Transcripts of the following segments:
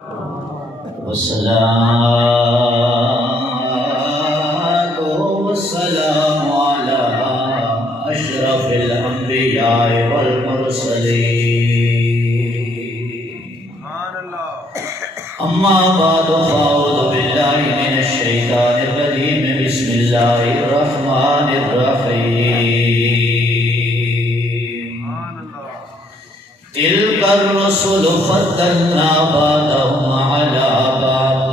والصلاة والسلام على أشرف الأنبياء والمرسلين أما بعد فأعوذ بالله من الشيطان الرجيم بسم الله الرحمن الرحيم تلك الرسل فضلنا بعضهم على بعض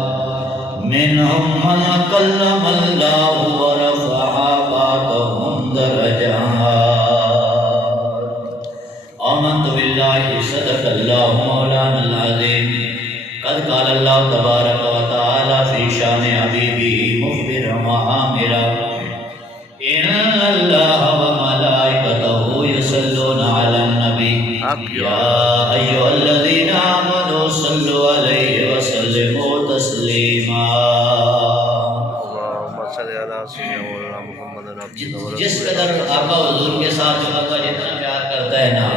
منهم من كلم الله ورفع بعضهم درجات آمنت بالله صدق الله مولانا العظيم قد قال الله تبارك وتعالى في شان حبيبه مخبرا وآمرا إن الله وملائكته يصلون على النبي يا أيها الذين آمنوا صلوا عليه وسلموا تسليما جس قدر آقا حضور کے ساتھ جو آقا جتنا پیار کرتا ہے نا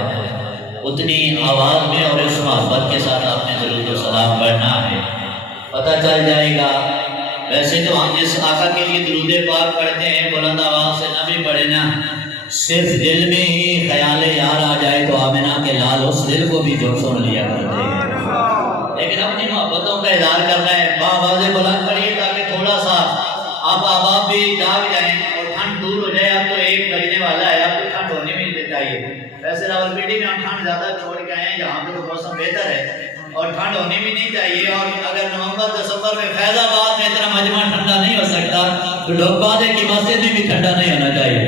اتنی آواز میں اور اس محبت کے ساتھ آپ نے درود و سلام پڑھنا ہے، پتہ چل جائے گا۔ ویسے تو ہم جس آقا کے لیے درود پاک پڑھتے ہیں بلند آواز سے نہ بھی پڑھے نا، صرف دل میں ہی خیال یار آ جائے تو آمنہ کے لال اس دل کو بھی جو سن لیا کرتے ہیں، لیکن اپنی محبتوں کا اظہار کرنا ہے۔ آواز بلند پڑھیے تاکہ تھوڑا سا آپ احباب بھی جاگ جائیں اور ٹھنڈ دور ہو جائے۔ اب تو ایک بجنے والا ہے، اب تو ٹھنڈ ہونے بھی نہیں چاہیے۔ ویسے راولپنڈی میں ہم ٹھنڈ زیادہ چھوڑ کے آئے ہیں، یہاں پہ تو موسم بہتر ہے اور ٹھنڈ ہونی بھی نہیں چاہیے۔ اور اگر نومبر دسمبر میں فیض آباد میں اتنا مجمع ٹھنڈا نہیں ہو سکتا تو ڈھوکبازے کی مسجد میں بھی ٹھنڈا نہیں ہونا چاہیے۔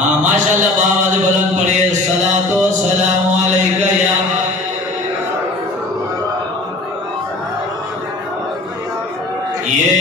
ہاں ماشاءاللہ بآواز بلند پڑھیے الصلاۃ والسلام علیک یا یہ